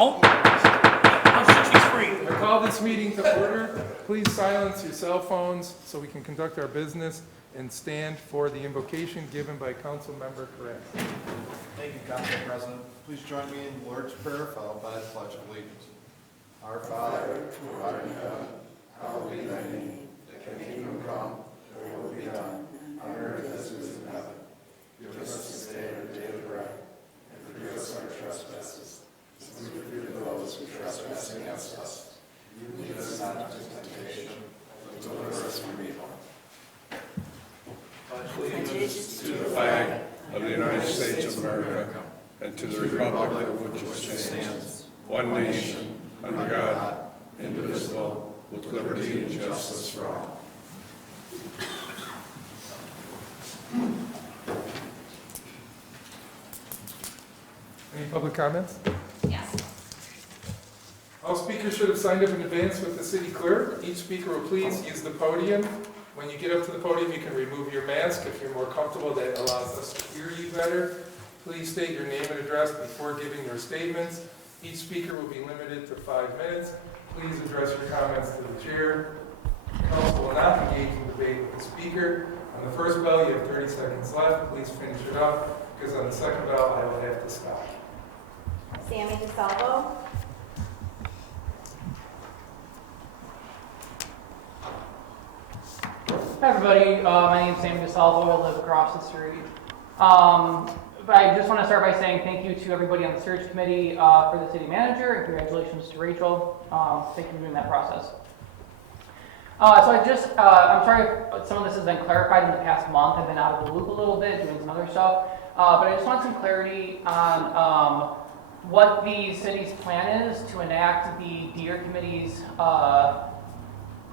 Oh, she's free. I call this meeting to order. Please silence your cell phones so we can conduct our business and stand for the invocation given by Council Member Carrasco. Thank you, Council President. Please join me in the Lord's Prayer, followed by the Pledge of Allegiance. Our Father, who art in heaven, hallowed be thy name. Thy kingdom come, thy will be done, on earth as it is in heaven. Give us this day our daily bread, and forgive us our trespasses, as we forgive those who trespass against us. Lead us not into temptation, but deliver us from evil. Allegiance to the flag of the United States of America and to the republic for which it stands, one nation, under God, indivisible, with liberty and justice for all. Any public comments? Yes. All speakers should have signed up in advance with the city clerk. Each speaker will please use the podium. When you get up to the podium, you can remove your mask if you're more comfortable. That allows us to hear you better. Please state your name and address before giving your statements. Each speaker will be limited to 5 minutes. Please address your comments to the chair. Council will not engage in debate with the speaker. On the first bell, you have 30 seconds left. Please finish it up, because on the second bell, I will have to stop. Sammy DeSalvo. Hi everybody, my name is Sammy DeSalvo. I live across the street. But I just want to start by saying thank you to everybody on the search committee for the city manager, and congratulations to Rachel. Thank you for doing that process. I'm sorry if some of this has been clarified in the past month. I've been out of the loop a little bit, doing some other stuff. But I just want some clarity on what the city's plan is to enact the Deer Committee's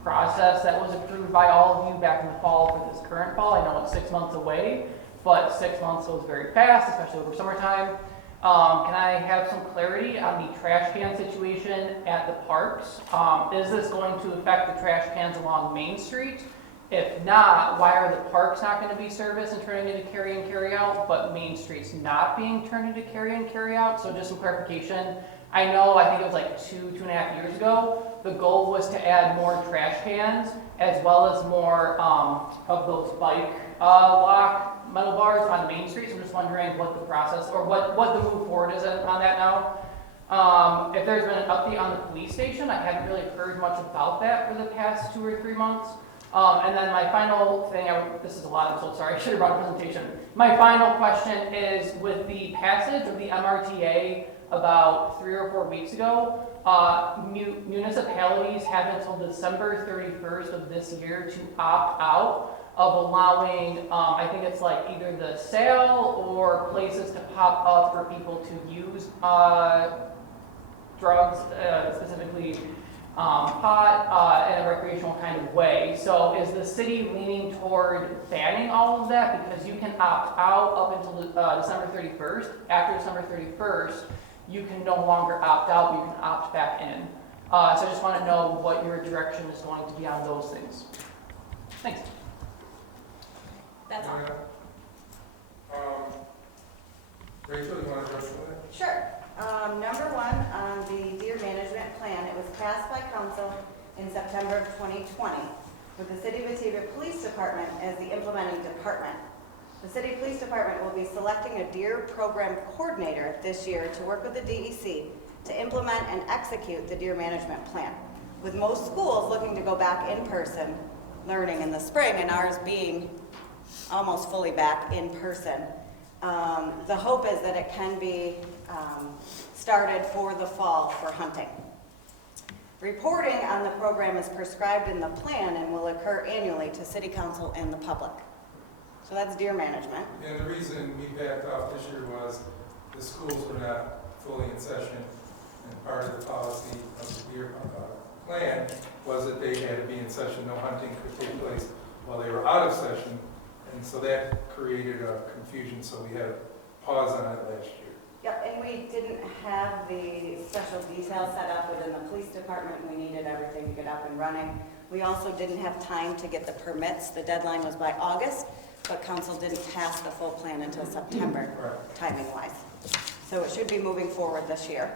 process that was approved by all of you back in the fall for this current fall. I know it's 6 months away, but 6 months goes very fast, especially over summertime. Can I have some clarity on the trash can situation at the parks? Is this going to affect the trash cans along Main Street? If not, why are the parks not going to be serviced and turned into carry and carry out, but Main Street's not being turned into carry and carry out? So just some clarification. I think it was like 2.5 years ago, the goal was to add more trash cans as well as more of those bike lock metal bars on Main Street. So I'm just wondering what the process or what the move forward is on that now. If there's been an update on the police station, I haven't really heard much about that for the past 2 or 3 months. And then my final thing, this is a lot, I'm so sorry, I should have brought a presentation. My final question is, with the passage of the MRTA about 3 or 4 weeks ago, municipalities have until December 31st of this year to opt out of allowing, I think it's like either the sale or places to pop up for people to use drugs, specifically pot, in a recreational kind of way. So is the city leaning toward banning all of that? Because you can opt out up until December 31st. After December 31st, you can no longer opt out, but you can opt back in. So I just want to know what your direction is going to be on those things. Thanks. That's all. Rachel, you want to address that? Sure. Number one, on the deer management plan, it was passed by council in September of 2020 with the City of Batavia Police Department as the implementing department. The City Police Department will be selecting a deer program coordinator this year to work with the DEC to implement and execute the deer management plan. With most schools looking to go back in person learning in the spring and ours being almost fully back in person, the hope is that it can be started for the fall for hunting. Reporting on the program is prescribed in the plan and will occur annually to City Council and the public. So that's deer management. And the reason we backed off this year was the schools were not fully in session, and part of the policy of the deer plan was that they had to be in session. No hunting could take place while they were out of session, and so that created a confusion, so we had a pause on it last year. Yep, and we didn't have the special detail set up within the police department. We needed everything to get up and running. We also didn't have time to get the permits. The deadline was by August, but council didn't pass the full plan until September, timing-wise. So it should be moving forward this year.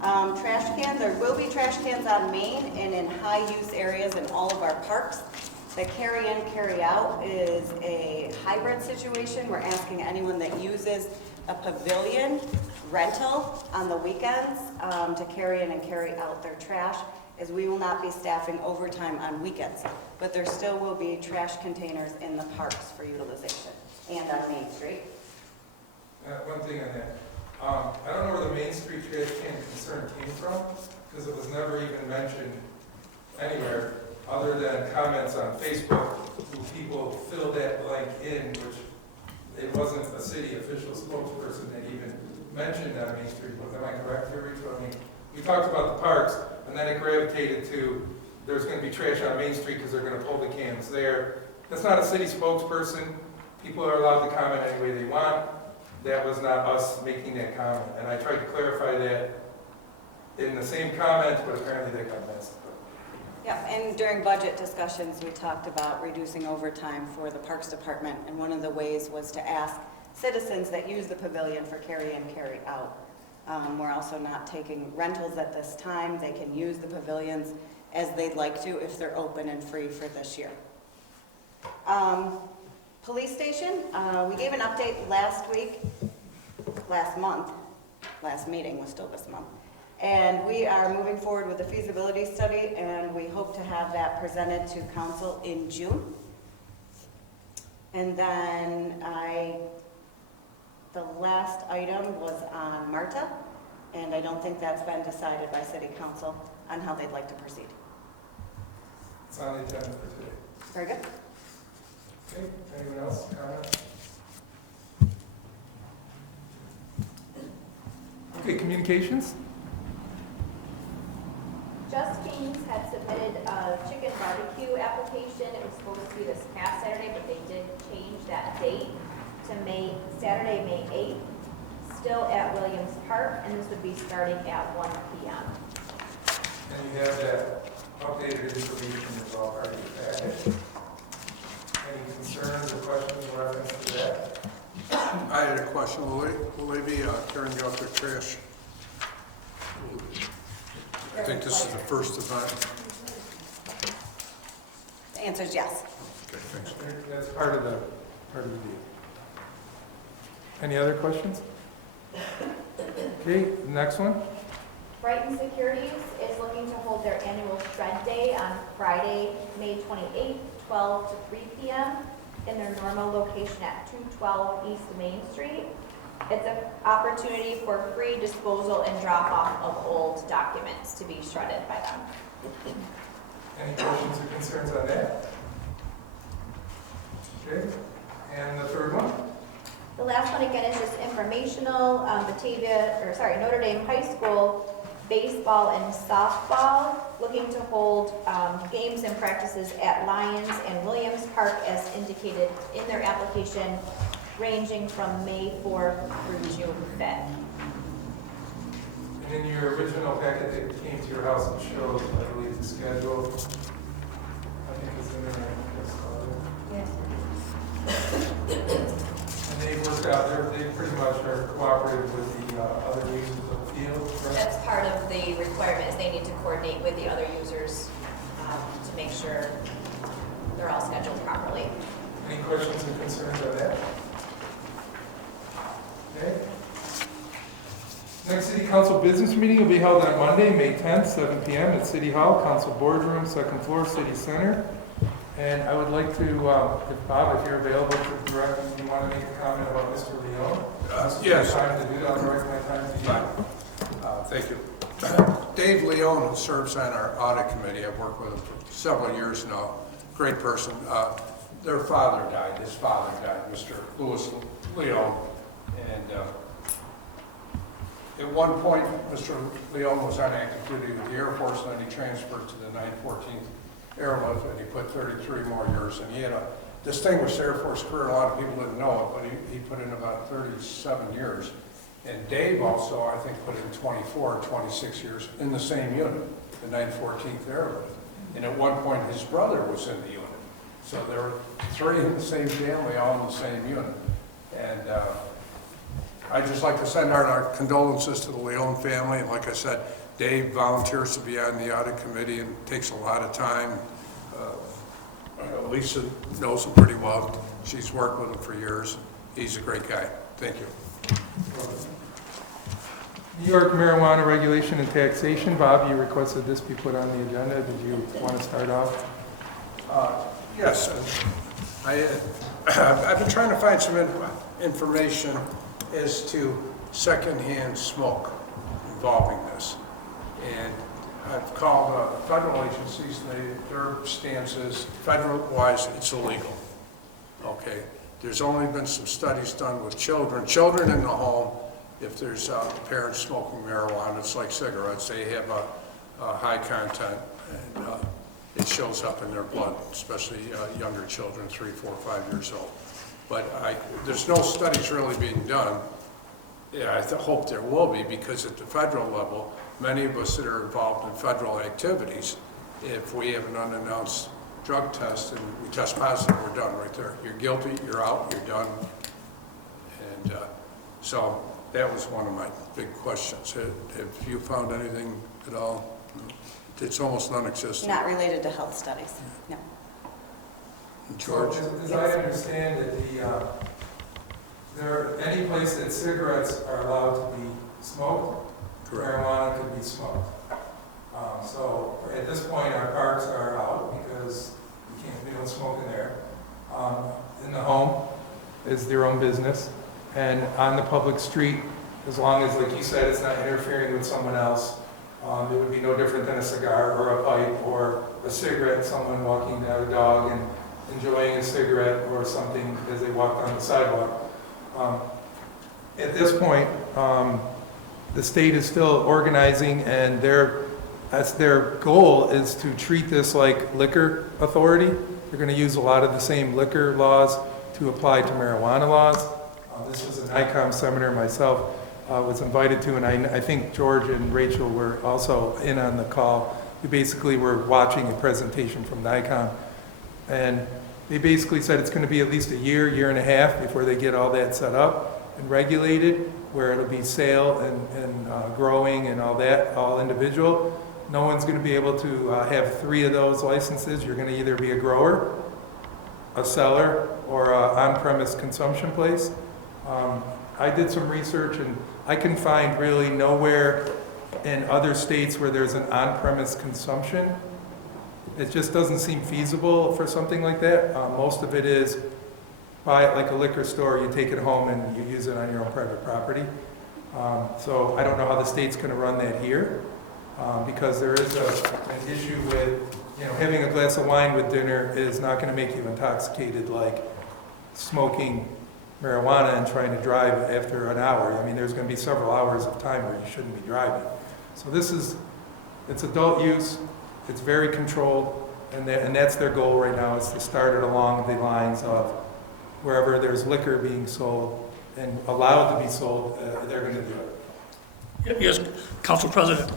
Trash cans, there will be trash cans on Main and in high-use areas in all of our parks. The carry-in, carry-out is a hybrid situation. We're asking anyone that uses a pavilion rental on the weekends to carry in and carry out their trash, as we will not be staffing overtime on weekends. But there still will be trash containers in the parks for utilization and on Main Street. One thing on that. I don't know where the Main Street trash can concern came from, because it was never even mentioned anywhere, other than comments on Facebook, who people filled that blank in, which it wasn't a city official spokesperson that even mentioned on Main Street. Am I correct here, Rachel? I mean, we talked about the parks, and then it gravitated to, there's gonna be trash on Main Street because they're gonna pull the cans there. That's not a city spokesperson. People are allowed to comment any way they want. That was not us making that comment, and I tried to clarify that in the same comment, but apparently that got missed. Yeah, and during budget discussions, we talked about reducing overtime for the Parks Department, and one of the ways was to ask citizens that use the pavilion for carry-in, carry-out. We're also not taking rentals at this time. They can use the pavilions as they'd like to if they're open and free for this year. Police station, we gave an update last meeting was still this month. And we are moving forward with the feasibility study, and we hope to have that presented to council in June. And then the last item was on MARTA, and I don't think that's been decided by city council on how they'd like to proceed. It's on the agenda for today. Very good. Okay, anyone else comment? Okay, communications? Just Kings had submitted a chicken barbecue application. It was supposed to be this past Saturday, but they did change that date to Saturday, May 8th, still at Williams Park, and this would be starting at 1 p.m. And you have that updated information as well, part of your package. Any concerns or questions in reference to that? I had a question. Will they be carrying out their trash? I think this is the first event. The answer is yes. Okay, thanks. That's part of the deal. Any other questions? Okay, next one. Brighton Securities is looking to hold their annual shred day on Friday, May 28th, 12 to 3 p.m. in their normal location at 212 East Main Street. It's an opportunity for free disposal and drop-off of old documents to be shredded by them. Any questions or concerns on that? Okay, and the third one? The last one again is just informational. Notre Dame High School baseball and softball looking to hold games and practices at Lions and Williams Park as indicated in their application, ranging from May 4th through June 5th. And in your original packet that came to your house, it shows, I believe, the schedule. I think it's in there. And they've worked out, they pretty much are cooperative with the other users of the field. Right? That's part of the requirement, is they need to coordinate with the other users to make sure they're all scheduled properly. Any questions or concerns on that? Okay. Next City Council business meeting will be held on Monday, May 10th, 7 p.m. at City Hall, Council Boardroom, second floor, City Center. And I would like to, if Bob, if you're available to direct, if you want to make a comment about Mr. Leone. Yes. Time to do that, I'll direct my time to you. Thank you. Dave Leone serves on our audit committee. I've worked with him for several years now. Great person. Their father died. His father died, Mr. Louis Leone. And at one point, Mr. Leone was on active duty with the Air Force, and then he transferred to the 914th Airlift, and he put 33 more years. And he had a distinguished Air Force career. A lot of people didn't know it, but he put in about 37 years. And Dave also, I think, put in 24 or 26 years in the same unit, the 914th Airlift. And at one point, his brother was in the unit. So there were three in the same family, all in the same unit. And I'd just like to send our condolences to the Leone family. Like I said, Dave volunteers to be on the audit committee and takes a lot of time. Lisa knows him pretty well. She's worked with him for years. He's a great guy. Thank you. New York marijuana regulation and taxation. Bob, you requested this be put on the agenda. Did you want to start off? Yes, I've been trying to find some information as to secondhand smoke involving this. And I've called federal agencies, their stance is, federal-wise, it's illegal. Okay, there's only been some studies done with children in the home. If there's parents smoking marijuana, it's like cigarettes, they have a high content, and it shows up in their blood, especially younger children, 3, 4, 5 years old. But there's no studies really being done. Yeah, I hope there will be, because at the federal level, many of us that are involved in federal activities, if we have an unannounced drug test and we test positive, we're done right there. You're guilty, you're out, you're done. And so that was one of my big questions. Have you found anything at all? It's almost non-existent. Not related to health studies, no. George? As I understand it, any place that cigarettes are allowed to be smoked, marijuana could be smoked. So at this point, our parks are out because we don't smoke in there. In the home is their own business, and on the public street, as long as, like you said, it's not interfering with someone else, it would be no different than a cigar or a pipe or a cigarette, someone walking down a dog and enjoying a cigarette or something as they walk down the sidewalk. At this point, the state is still organizing, and their goal is to treat this like liquor authority. They're going to use a lot of the same liquor laws to apply to marijuana laws. This was an ICOM seminar myself was invited to, and I think George and Rachel were also in on the call. We basically were watching a presentation from NICOM, and they basically said it's going to be at least a year and a half before they get all that set up and regulated, where it'll be sale and growing and all that, all individual. No one's going to be able to have 3 of those licenses. You're going to either be a grower, a seller, or an on-premise consumption place. I did some research, and I can find really nowhere in other states where there's an on-premise consumption. It just doesn't seem feasible for something like that. Most of it is buy it like a liquor store, you take it home and you use it on your own private property. So I don't know how the state's going to run that here, because there is an issue with, having a glass of wine with dinner is not going to make you intoxicated like smoking marijuana and trying to drive after an hour. I mean, there's going to be several hours of time where you shouldn't be driving. So it's adult use, it's very controlled, and that's their goal right now, is to start it along the lines of wherever there's liquor being sold and allowed to be sold, they're going to do it. Yes, Council President.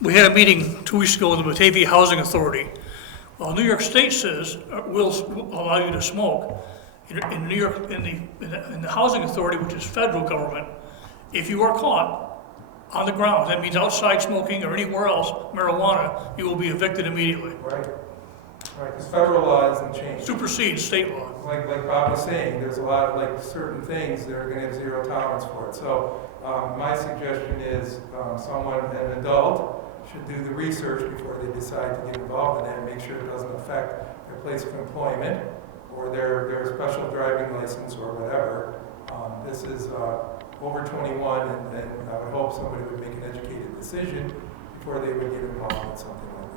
We had a meeting 2 weeks ago with the Batavia Housing Authority. Well, New York State says will allow you to smoke. In New York, in the Housing Authority, which is federal government, if you are caught on the ground, that means outside smoking or anywhere else, marijuana, you will be evicted immediately. Right, because federal law hasn't changed. Supersedes state law. Like Bob was saying, there's a lot of certain things that are going to have zero tolerance for it. So my suggestion is an adult, should do the research before they decide to get involved in it and make sure it doesn't affect their place of employment or their special driving license or whatever. This is over 21, and I would hope somebody would make an educated decision before they would get involved in something like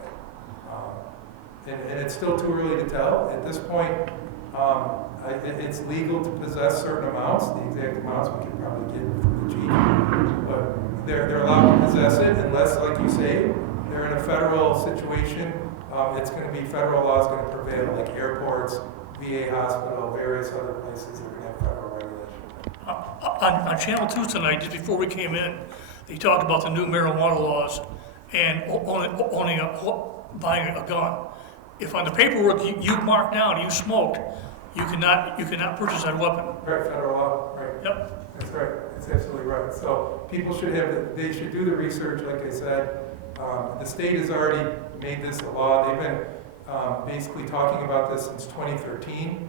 that. And it's still too early to tell. At this point, it's legal to possess certain amounts. The exact amounts we can probably get from the chief, but they're allowed to possess it unless, like you say, they're in a federal situation. It's going to be federal law is going to prevail, like airports, VA hospital, various other places that are going to have federal regulation. On Channel 2 tonight, just before we came in, they talked about the new marijuana laws and buying a gun. If on the paperwork you marked down you smoked, you cannot purchase that weapon. Right, federal law, right. Yep. That's right, that's absolutely right. So people should they should do the research, like I said. The state has already made this a law. They've been basically talking about this since 2013,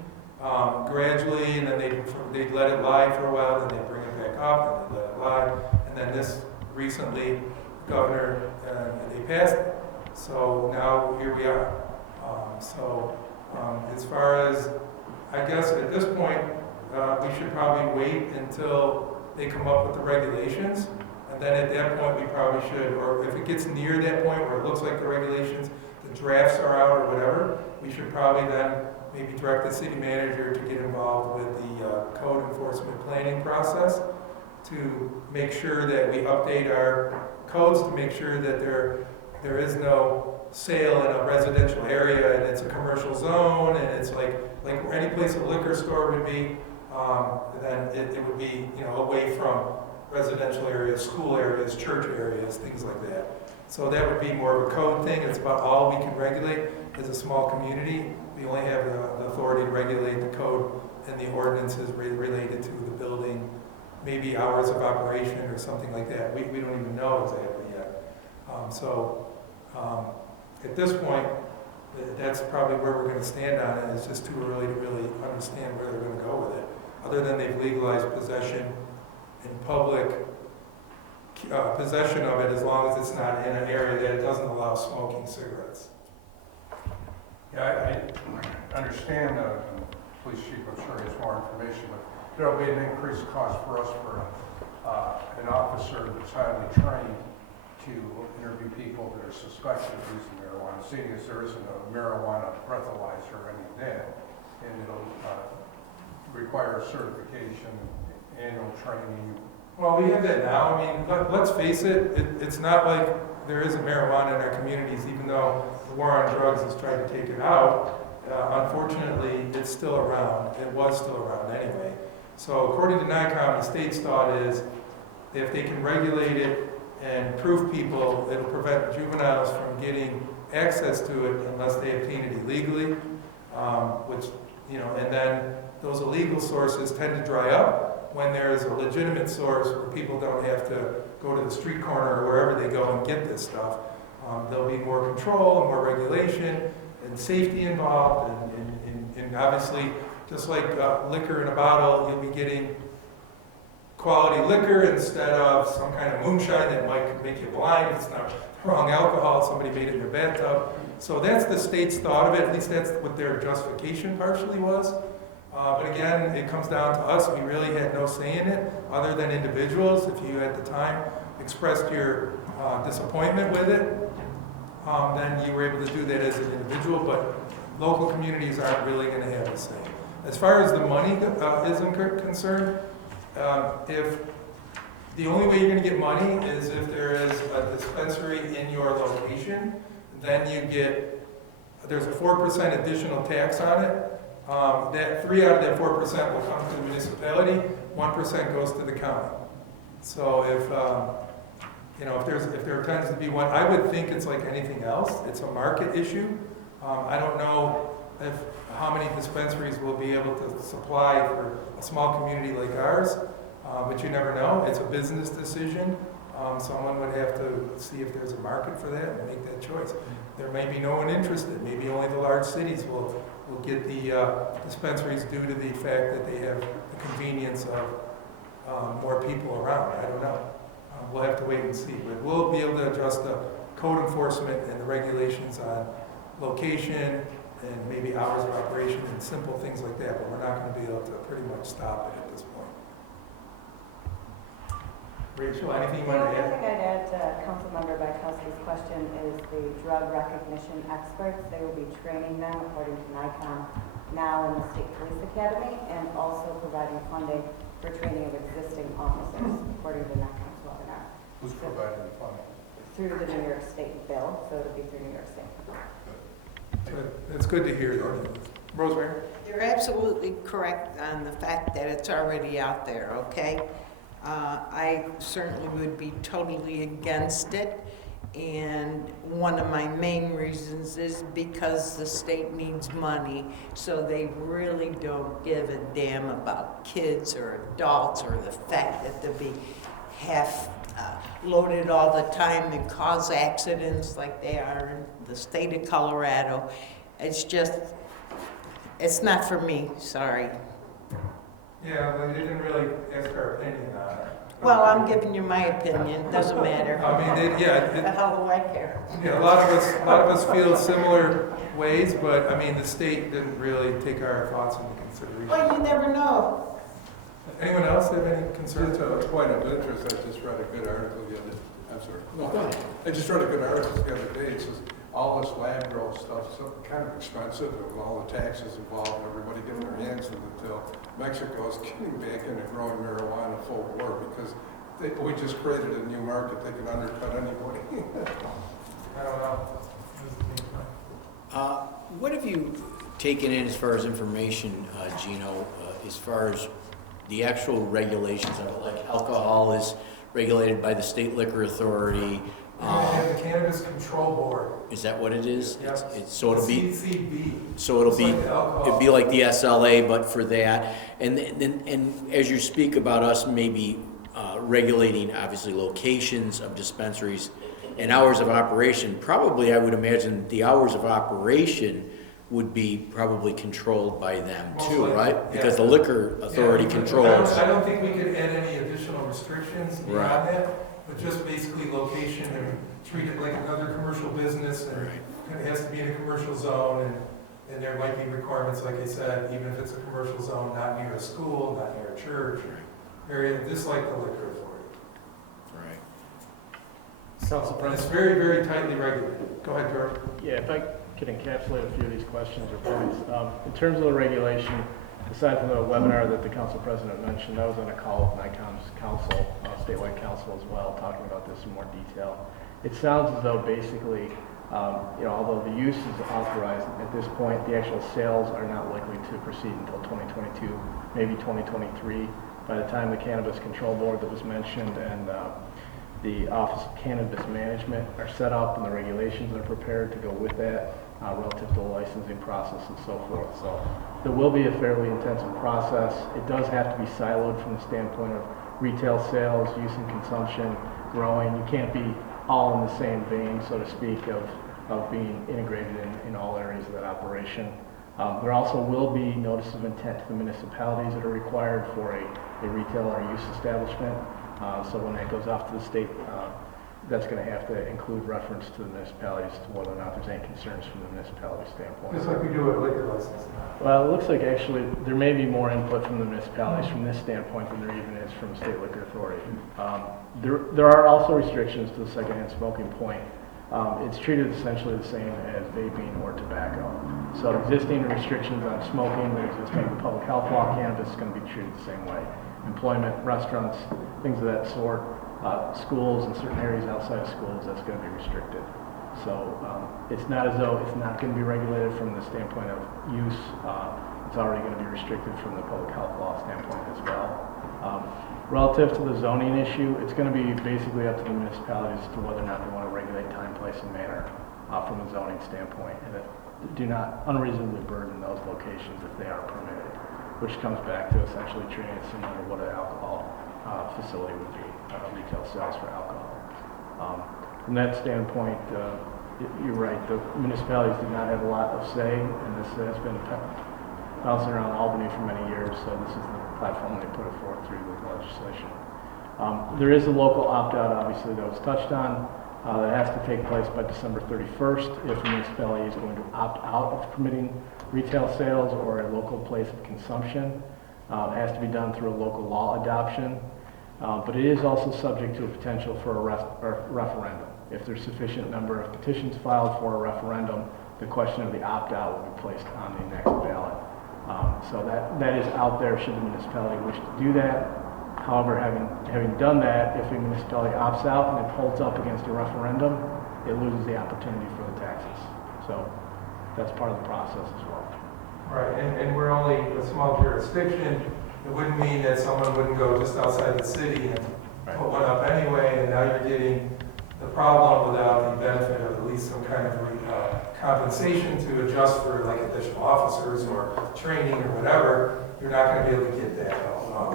gradually, and then they let it lie for a while, then they bring it back up, and they let it lie, and then this recently, governor, they passed it. So now here we are. As far as, I guess at this point, we should probably wait until they come up with the regulations. And then at that point, we probably should, or if it gets near that point where it looks like the regulations, the drafts are out or whatever, we should probably then maybe direct the city manager to get involved with the code enforcement planning process to make sure that we update our codes to make sure that there is no sale in a residential area and it's a commercial zone and it's like any place a liquor store would be, then it would be, away from residential areas, school areas, church areas, things like that. So that would be more of a code thing. It's about all we can regulate as a small community. We only have the authority to regulate the code and the ordinances related to the building, maybe hours of operation or something like that. We don't even know exactly yet. At this point, that's probably where we're going to stand on it. It's just too early to really understand where they're going to go with it. Other than they've legalized possession in public, possession of it as long as it's not in an area that it doesn't allow smoking cigarettes. Yeah, I understand, police chief, I'm sure has more information, but there'll be an increased cost for us for an officer that's highly trained to interview people that are suspected of using marijuana, seeing as there isn't a marijuana breathalyzer or any of that, and it'll require certification, annual training. Well, we have that now. I mean, let's face it, it's not like there isn't marijuana in our communities, even though the war on drugs has tried to take it out. Unfortunately, it's still around. It was still around anyway. So according to NICOM, the state's thought is if they can regulate it and prove people, it'll prevent juveniles from getting access to it unless they obtain it illegally, and then those illegal sources tend to dry up when there's a legitimate source where people don't have to go to the street corner or wherever they go and get this stuff. There'll be more control and more regulation and safety involved, and obviously, just like liquor in a bottle, you'll be getting quality liquor instead of some kind of moonshine that might make you blind. It's not wrong alcohol, somebody made it in their bathtub. So that's the state's thought of it, at least that's what their justification partially was. But again, it comes down to us. We really had no say in it, other than individuals. If you at the time expressed your disappointment with it, then you were able to do that as an individual, but local communities aren't really going to have a say. As far as the money is concerned, if the only way you're going to get money is if there is a dispensary in your location, then there's a 4% additional tax on it. That 3 out of that 4% will come to the municipality, 1% goes to the county. So if there tends to be one, I would think it's like anything else. It's a market issue. I don't know how many dispensaries will be able to supply for a small community like ours, but you never know. It's a business decision. Someone would have to see if there's a market for that and make that choice. There may be no one interested. Maybe only the large cities will get the dispensaries due to the fact that they have the convenience of more people around. I don't know. We'll have to wait and see. But we'll be able to adjust the code enforcement and the regulations on location and maybe hours of operation and simple things like that, but we're not going to be able to pretty much stop it at this point. Rachel, anything you The want only to add? thing I'd add to Councilmember Bykowski's question is the drug recognition experts. They will be training them according to NICOM now in the State Police Academy and also providing funding for training of existing officers according to NICOM's webinar. Who's providing the funding? Through the New York State bill, so it'll be through New York State. It's good to hear, though. Rosemary? You're absolutely correct on the fact that it's already out there, okay? I certainly would be totally against it And one of my main reasons is because the state needs money, so they really don't give a damn about kids or adults or the fact that they'll be half loaded all the time and cause accidents like they are in the state of Colorado. It's just, it's not for me, sorry. Yeah, well, you didn't really ask our opinion on it. Well, I'm giving you my opinion, doesn't matter. I mean, What the hell do I care? a lot of us feel similar ways, but I mean, the state didn't really take our thoughts into consideration. Well, you never know. Anyone else have any concerns? Just a point of interest, I just read a good article the other, I'm sorry. No, go ahead. I just read a good article the other day. It says all this land growth stuff is kind of expensive with all the taxes involved and everybody getting their hands with it till Mexico is getting back into growing marijuana full bore because we just created a new market. They can undercut anybody. I don't know. What have you taken in as far as information, Gino, as far as the actual regulations of it? Like alcohol is regulated by the State Liquor Authority. You have the Cannabis Control Board. Is that what it is? Yeah. So it'll be. CCB. So it'll It's be. like alcohol. It'd be like the SLA, but for that. And as you speak about us maybe regulating, obviously, locations of dispensaries and hours of operation, probably I would imagine the hours of operation would be probably controlled by them Most too, likely, right? yeah. Because the liquor authority controls. I don't think we could add any additional restrictions beyond Right. that, but just basically location and treat it like another commercial business, and it has to be in a commercial zone, and there might be requirements, like I said, even if it's a commercial zone, not near a school, not near a church, area, just like the liquor authority. Right. Council And it's President? very, very tightly regulated. Go ahead, George. Yeah, if I could encapsulate a few of these questions or points. In terms of the regulation, aside from the webinar that the council president mentioned, I was on a call with NICOM's council, statewide council as well, talking about this in more detail. It sounds as though basically, although the use is authorized at this point, the actual sales are not likely to proceed until 2022, maybe 2023. By the time the Cannabis Control Board that was mentioned and the Office of Cannabis Management are set up and the regulations are prepared to go with that relative to the licensing process and so forth. So there will be a fairly intensive process. It does have to be siloed from the standpoint of retail sales, use and consumption, growing. You can't be all in the same vein, so to speak, of being integrated in all areas of that operation. There also will be notice of intent to the municipalities that are required for a retail or use establishment. So when that goes off to the state, that's going to have to include reference to the municipalities as to whether or not there's any concerns from the municipality standpoint. Just like we do with liquor license. Well, it looks like actually there may be more input from the municipalities from this standpoint than there even is from the state liquor authority. There are also restrictions to the secondhand smoking point. It's treated essentially the same as vaping or tobacco. So existing restrictions on smoking that exist under the public health law, cannabis is going to be treated the same way. Employment, restaurants, things of that sort, schools and certain areas outside of schools, that's going to be restricted. So it's not as though it's not going to be regulated from the standpoint of use. It's already going to be restricted from the public health law standpoint as well. Relative to the zoning issue, it's going to be basically up to the municipalities as to whether or not they want to regulate time, place, and manner from a zoning standpoint, and that do not unreasonably burden those locations if they are permitted, which comes back to essentially treating it similar to what an alcohol facility would be, retail sales for alcohol. From that standpoint, you're right, the municipalities do not have a lot of say, and this has been bouncing around Albany for many years, so this is the platform they put it forth through the legislation. There is a local opt-out, obviously, that was touched on. That has to take place by December 31st if the municipality is going to opt out of permitting retail sales or a local place of consumption. It has to be done through a local law adoption, but it is also subject to a potential for a referendum. If there's sufficient number of petitions filed for a referendum, the question of the opt-out will be placed on the next ballot. So that is out there should the municipality wish to do that. However, having done that, if a municipality opts out and it holds up against a referendum, it loses the opportunity for the taxes. So that's part of the process as well. Right, and we're only a small jurisdiction. It wouldn't mean that someone wouldn't go just outside the city and put one up anyway, and now you're getting the problem without the benefit of at least some kind of compensation to adjust for like additional officers or training or whatever, you're not going to be able to get that.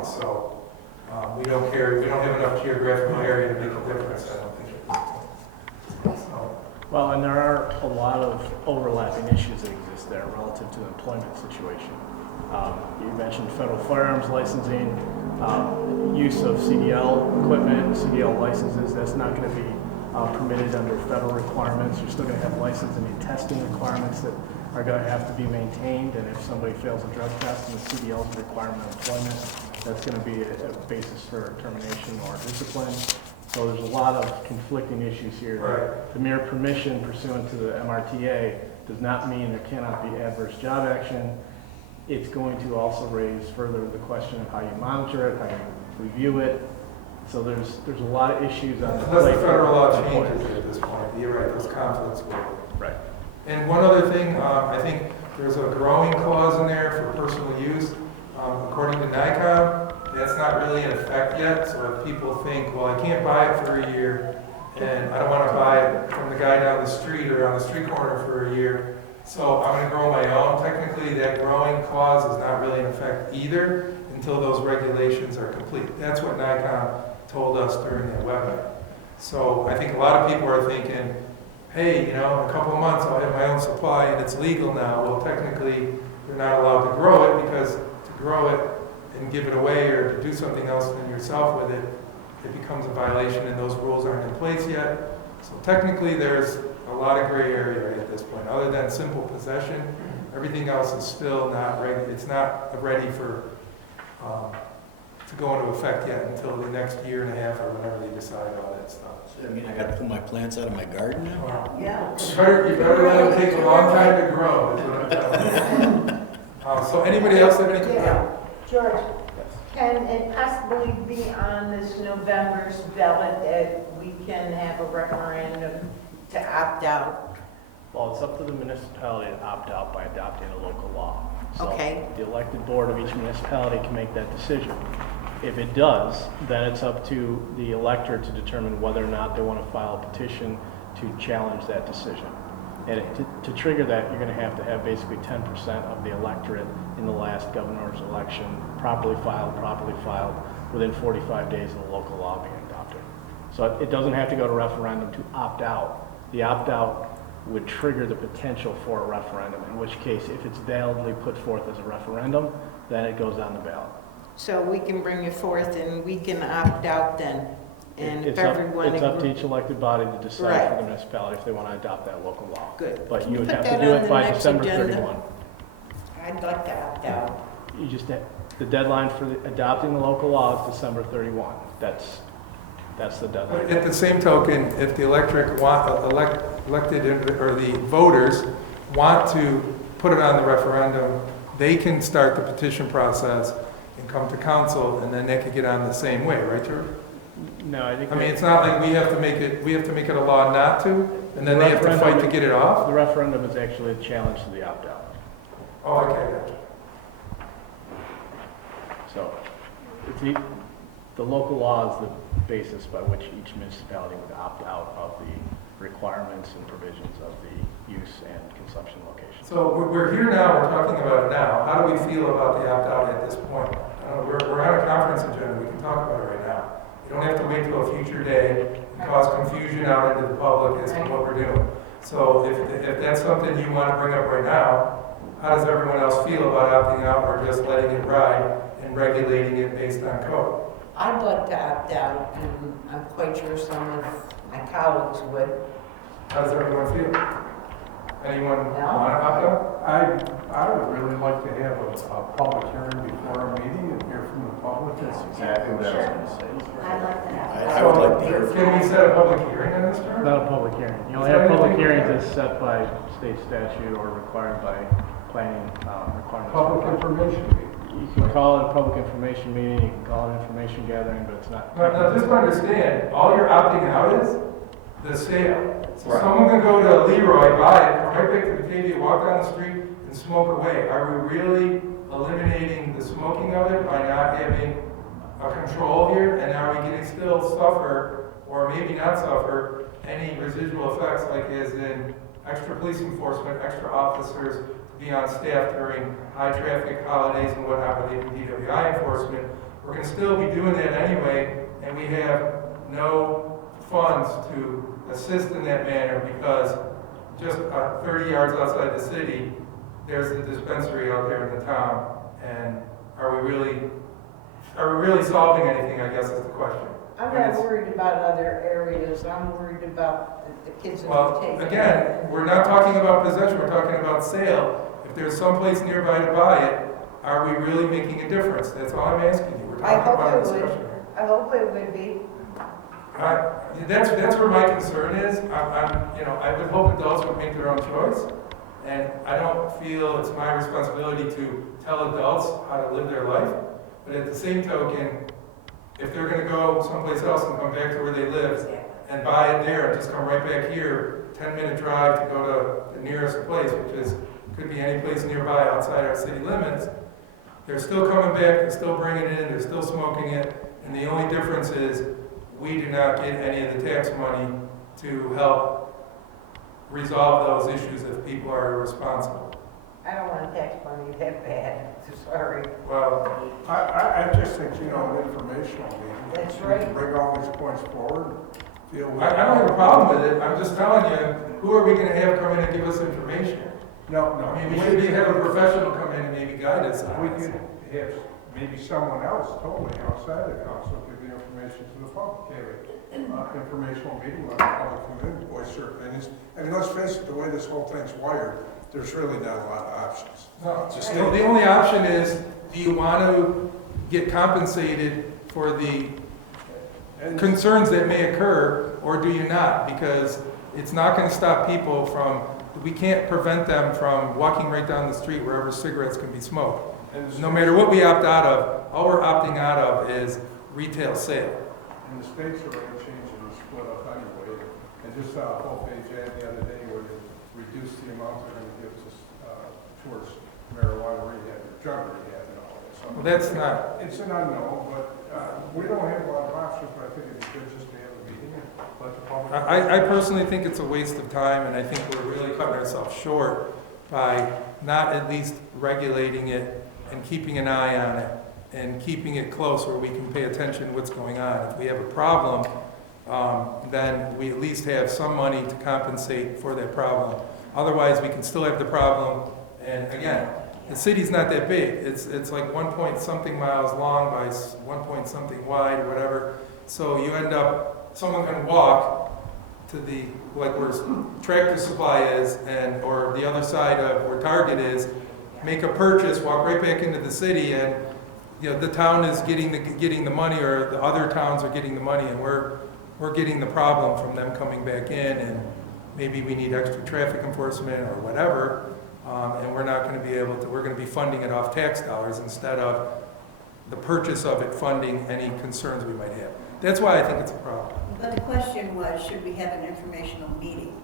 So we don't care. We don't have enough geographical area to make a difference, I don't think, at this point. So, Well, and there are a lot of overlapping issues that exist there relative to the employment situation. You mentioned federal firearms licensing, use of CDL equipment, CDL licenses. That's not going to be permitted under federal requirements. You're still going to have licensing and testing requirements that are going to have to be maintained. And if somebody fails a drug test and the CDL is a requirement of employment, that's going to be a basis for termination or discipline. So there's a lot of conflicting issues here. right. The mere permission pursuant to the MRTA does not mean there cannot be adverse job action. It's going to also raise further the question of how you monitor it, how you review it. So there's a lot of issues on the Unless plate. the federal law changes it at this point, you're right, those conflicts will. Right. And one other thing, I think there's a growing clause in there for personal use. According to NICOM, that's not really in effect yet, so if people think, well, I can't buy it for a year, and I don't want to buy it from the guy down the street or on the street corner for a year, so I'm going to grow my own. Technically, that growing clause is not really in effect either until those regulations are complete. That's what NICOM told us during that webinar. So I think a lot of people are thinking, hey, in a couple of months I'll have my own supply and it's legal now. Well, technically, you're not allowed to grow it because to grow it and give it away or to do something else than yourself with it, it becomes a violation and those rules aren't in place yet. So technically, there's a lot of gray area at this point. Other than simple possession, everything else is still not ready. It's not ready for to go into effect yet until the next year and a half or whenever they decide all that stuff. I mean, I got to pull my plants out of my garden now? Yeah. You better let it take a long time to grow, is what I'm telling you. So anybody else have any? Yeah. George, can it possibly be on this November's ballot that we can have a referendum to opt out? Well, it's up to the municipality to opt out by adopting a local law. So Okay. the elected board of each municipality can make that decision. If it does, then it's up to the elector to determine whether or not they want to file a petition to challenge that decision. And to trigger that, you're going to have basically 10% of the electorate in the last governor's election properly filed within 45 days of the local law being adopted. So it doesn't have to go to referendum to opt out. The opt-out would trigger the potential for a referendum, in which case, if it's validly put forth as a referendum, then it goes on the ballot. So we can bring it forth and we can opt out then? And if It's up everyone to agrees. each elected body to decide Right. for the municipality if they want to adopt that local law. Good. But Can you would put have to that do on it the by next December agenda? 31. I'd like to opt out. You just, the deadline for adopting the local law is December 31. That's the deadline. At the same token, if the electorate elected or the voters want to put it on the referendum, they can start the petition process and come to council, and then they could get on the same way, right, George? No, I think. I mean, it's not like we have to make it a law not to, and then they have to fight to get it off? The referendum is actually a challenge to the opt-out. Oh, okay, gotcha. So the local law is the basis by which each municipality would opt out of the requirements and provisions of the use and consumption location. So we're here now, we're talking about it now. How do we feel about the opt-out at this point? We're on a conference agenda, we can talk about it right now. You don't have to wait till a future day and cause confusion out into the public as to what we're doing. So if that's something you want to bring up right now, how does everyone else feel about opting out or just letting it ride and regulating it based on code? I'd like to opt out, and I'm quite sure some of my colleagues would. How does everyone feel? Anyone want to No. opt out? I would really like to have a public hearing before a meeting and hear from the public. That's exactly what I was going to say. I'd like to have. I would like to hear from Can we set a public hearing on this, George? Not a public hearing. You only have public hearings as set by state statute or required by planning requirements. Public information meeting. You can call it a public information meeting, you can call it information gathering, but it's not. Now, just understand, all you're opting out is the sale. So Right. someone can go to Leroy, buy it, come right back to Batavia, walk down the street, and smoke away. Are we really eliminating the smoking of it by not having a control here? And are we getting still suffer, or maybe not suffer, any residual effects, like as in extra police enforcement, extra officers to be on staff during high traffic holidays and whatnot with BATAVIA enforcement. We're gonna still be doing that anyway, and we have no funds to assist in that manner because just 30 yards outside the city, there's a dispensary out there in the town, and are we really solving anything, I guess is the question. I'm not worried about other areas, I'm worried about the kids that Well, are taking. again, we're not talking about possession, we're talking about sale. If there's someplace nearby to buy it, are we really making a difference? That's all I'm asking you. We're I talking hope about a it would. discussion. I hope it would be. That's where my concern is. I would hope adults would make their own choice. And I don't feel it's my responsibility to tell adults how to live their life. But at the same token, if they're gonna go someplace else and come back to where they live and buy it there and just come right back here, 10-minute drive to go to the nearest place, which could be any place nearby outside our city limits, they're still coming back, they're still bringing it in, they're still smoking it, and the only difference is we do not get any of the tax money to help resolve those issues if people are irresponsible. I don't want tax money that bad, sorry. Well, I just think, an informational meeting. That's We right. can bring all these points forward. I don't have a problem with it, I'm just telling you, who are we gonna have come in and give us information? No, I mean, we should have a professional come in and maybe guide us on We it. could have maybe someone else totally outside the council give the information to the public. Have an informational meeting, let the public come in, voice their opinions. I mean, let's face it, the way this whole thing's wired, there's really not a lot of options. No, Just the only option is, do you want to get compensated for the concerns that may occur, or do you not? Because it's not going to stop people from, we can't prevent them from walking right down the street wherever cigarettes can be smoked. No matter what we opt out of, all we're opting out of is retail sale. And the states are going to change and split up anyway. And just saw a whole-page ad the other day where they reduced the amount they're going to give towards marijuana rehab, or drug rehab and all that. So Well, that's not, it's an unknown, but we don't have a lot of options, but I think it'd be good just to have a meeting and let the public. I personally think it's a waste of time, and I think we're really cutting ourselves short by not at least regulating it and keeping an eye on it and keeping it close where we can pay attention to what's going on. If we have a problem, then we at least have some money to compensate for that problem. Otherwise, we can still have the problem, and again, the city's not that big. It's like 1 point something miles long by 1 point something wide, or whatever. So you end up, someone can walk to the, like where Tractor Supply is, or the other side of where Target is, make a purchase, walk right back into the city, and the town is getting the money, or the other towns are getting the money, and we're getting the problem from them coming back in, and maybe we need extra traffic enforcement or whatever, and we're not going to be able to. We're going to be funding it off tax dollars instead of the purchase of it funding any concerns we might have. That's why I think it's a problem. But the question was, should we have an informational meeting?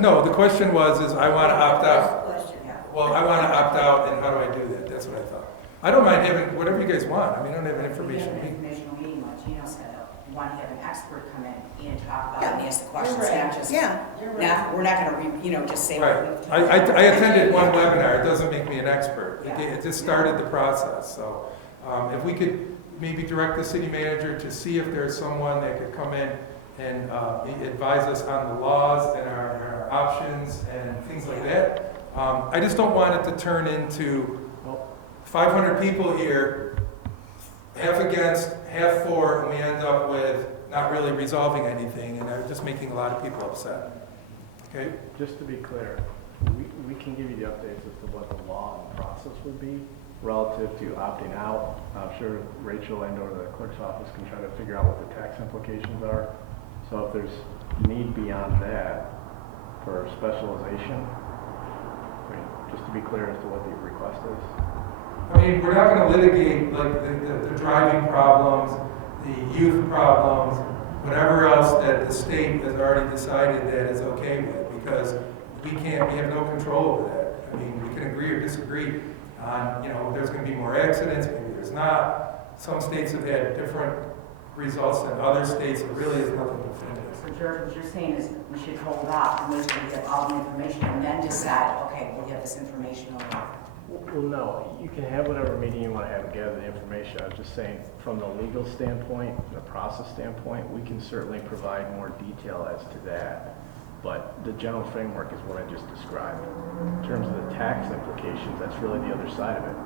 No, the question is I want to opt That's out. the question, yeah. Well, I want to opt out, and how do I do that? That's what I thought. I don't mind having whatever you guys want. I mean, I don't have an information We have an meeting. informational meeting, like Gino said, we want to have an expert come in and talk about it and Yeah, ask the questions, you're right. not just, Yeah, you're right. we're not gonna, just say. Right. what I attended one webinar. It doesn't make me an expert. Yeah. It just started the process. So if we could maybe direct the city manager to see if there's someone that could come in and advise us on the laws and our options and things like that. I just don't want it to turn into 500 people here, half against, half for, and we end up with not really resolving anything, and just making a lot of people upset. Okay? Just to be clear, we can give you the updates as to what the law and process would be relative to opting out. I'm sure Rachel and or the clerk's office can try to figure out what the tax implications are. So if there's need beyond that for specialization, just to be clear as to what the request is. I mean, we're not going to litigate like the driving problems, the youth problems, whatever else that the state has already decided that is okay with, because we have no control over that. I mean, we can agree or disagree on, there's going to be more accidents, maybe there's not. Some states have had different results than other states. It really is nothing definitive. So George, what you're saying is we should hold off and wait till we have all the information and then decide, okay, we'll have this information over. Well, no, you can have whatever meeting you want to have and gather the information. I was just saying, from the legal standpoint, the process standpoint, we can certainly provide more detail as to that. But the general framework is what I just described. In terms of the tax implications, that's really the other side of it.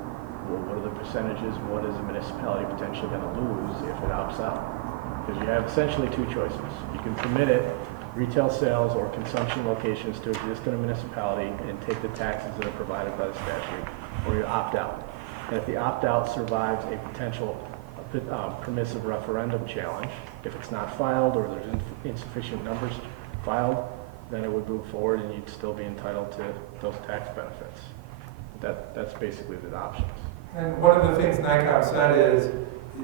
Well, what are the percentages? What is a municipality potentially going to lose if it opts out? Because you have essentially two choices. You can permit it, retail sales or consumption locations to exist in a municipality and take the taxes that are provided by the statute, or you opt out. And if the opt-out survives a potential permissive referendum challenge, if it's not filed or there's insufficient numbers filed, then it would move forward and you'd still be entitled to those tax benefits. That's basically the options. And one of the things NICOM said is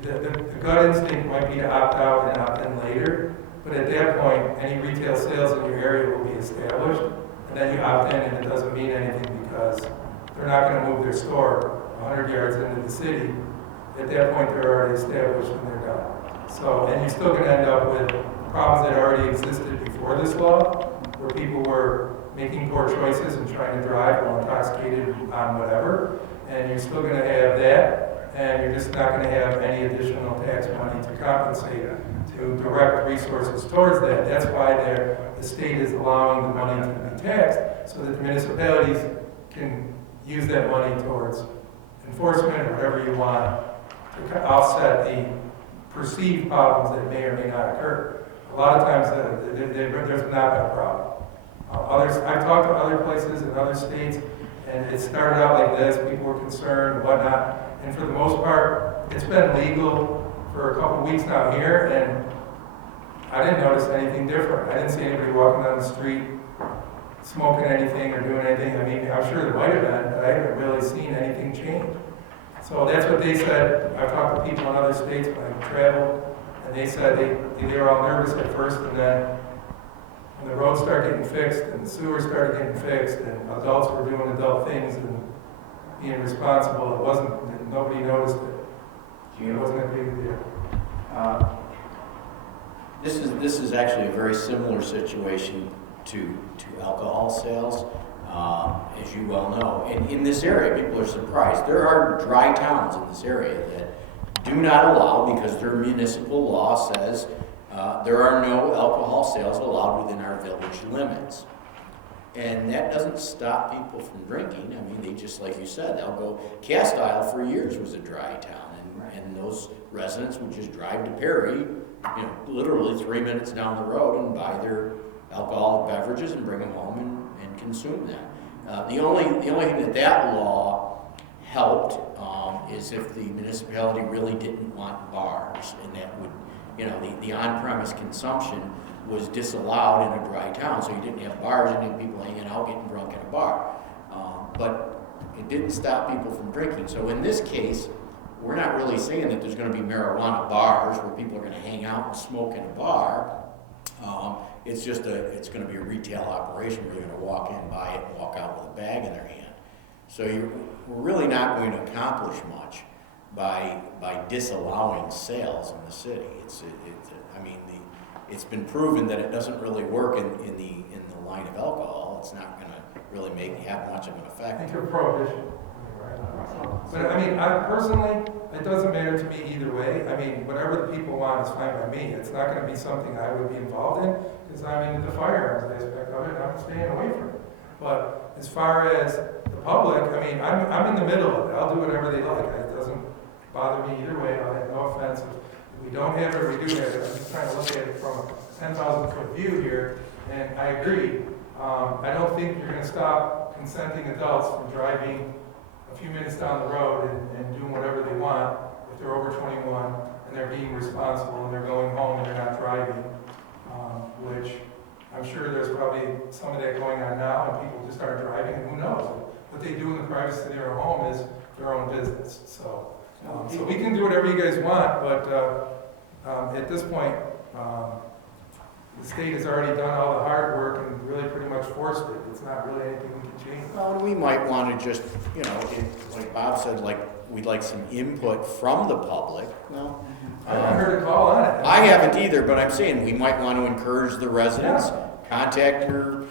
the gut instinct might be to opt out and opt in later, but at that point, any retail sales in your area will be established, and then you opt in and it doesn't mean anything because they're not going to move their store 100 yards into the city. At that point, they're already established and they're done. So, and you're still going to end up with problems that already existed before this law, where people were making poor choices and trying to drive while intoxicated on whatever, and you're still going to have that, and you're just not going to have any additional tax money to compensate, to direct resources towards that. That's why the state is allowing the money to be taxed, so that the municipalities can use that money towards enforcement or whatever you want to offset the perceived problems that may or may not occur. A lot of times there's not been a problem. I've talked to other places in other states, and it started out like this. People were concerned and whatnot, and for the most part, it's been legal for a couple weeks now here, and I didn't notice anything different. I didn't see anybody walking down the street smoking anything or doing anything. I mean, I'm sure there might have been, but I haven't really seen anything change. So that's what they said. I've talked to people in other states when I've traveled, and they said they were all nervous at first, and then when the roads started getting fixed and the sewers started getting fixed and adults were doing adult things and being responsible, nobody noticed it. It wasn't a big deal. This is actually a very similar situation to alcohol sales, as you well know. And in this area, people are surprised. There are dry towns in this area that do not allow, because their municipal law says there are no alcohol sales allowed within our village limits. And that doesn't stop people from drinking. I mean, they just, like you said, they'll go, Cast Isle for years was a dry town, and those residents would just drive to Perry, literally 3 minutes down the road and buy their alcoholic beverages and bring them home and consume them. The only thing that law helped is if the municipality really didn't want bars, and that would, the on-premise consumption was disallowed in a dry town, so you didn't have bars, you didn't have people hanging out getting drunk in a bar. But it didn't stop people from drinking. So in this case, we're not really saying that there's going to be marijuana bars where people are going to hang out and smoke in a bar. It's just it's going to be a retail operation where you're going to walk in, buy it, and walk out with a bag in their hand. So we're really not going to accomplish much by disallowing sales in the city. It's been proven that it doesn't really work in the line of alcohol. It's not going to really have much of an effect. I think of prohibition. But I mean, personally, it doesn't matter to me either way. I mean, whatever the people want is fine by me. It's not going to be something I would be involved in because I'm into the firearms aspect of it and I'm staying away from it. But as far as the public, I mean, I'm in the middle of it. I'll do whatever they like. It doesn't bother me either way. I'll have no offense. If we don't have it or we do have it, I'm just trying to look at it from a 10,000-foot view here, and I agree. I don't think you're going to stop consenting adults from driving a few minutes down the road and doing whatever they want if they're over 21 and they're being responsible and they're going home and they're not driving, which I'm sure there's probably some of that going on now and people just aren't driving, and who knows? What they do in the privacy of their home is their own business. So we can do whatever you guys want, but at this point, the state has already done all the hard work and really pretty much forced it. It's not really anything we can change. Well, we might want to just, like Bob said, we'd like some input from the public. Well, I haven't heard a call on it. I haven't either, but I'm saying we might want to encourage the residents, contact your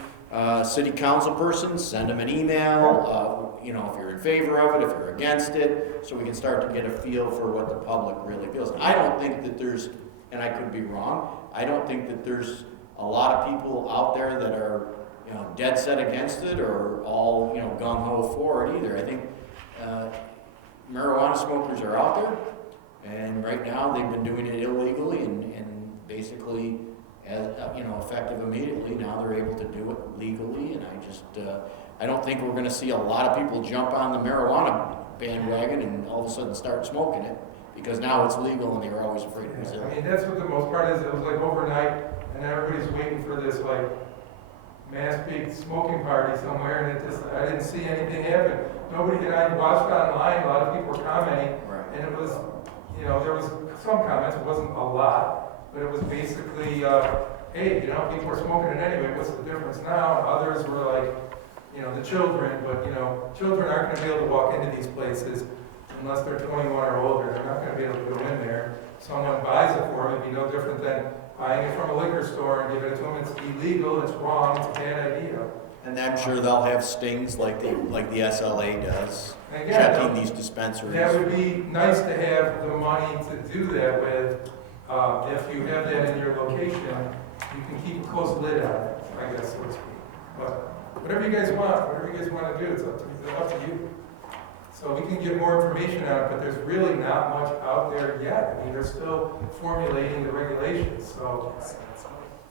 city council person, send them an email, you know, if you're in favor of it, if you're against it, so we can start to get a feel for what the public really feels. I don't think that there's, and I could be wrong, I don't think that there's a lot of people out there that are, you know, dead set against it or all, you know, gung-ho for it either. I think marijuana smokers are out there. And right now, they've been doing it illegally and basically, as, you know, effective immediately. Now they're able to do it legally, and I don't think we're going to see a lot of people jump on the marijuana bandwagon and all of a sudden start smoking it because now it's legal and they were always afraid it was illegal. I mean, that's what the most part is. It was like overnight, and everybody's waiting for this like mass big smoking party somewhere, and I didn't see anything happen. Nobody, and I watched online. A lot of people were commenting, and it was. You know, there was some comments, it wasn't a lot, but it was basically, hey, you know, people are smoking it anyway, what's the difference now? And others were like, you know, the children, but, you know, children aren't going to be able to walk into these places unless they're 21 or older. They're not going to be able to go in there. Someone buys it for them, it'd be no different than buying it from a liquor store and giving it to them. It's illegal, it's wrong, it's a bad idea. And I'm sure they'll have stings like the SLA does, Again, checking these dispensaries. That would be nice to have the money to do that with. If you have that in your location, you can keep a close lid on it, I guess, so to speak. But whatever you guys want to do, it's up to you. So we can get more information on it, but there's really not much out there yet. I mean, they're still formulating the regulations, so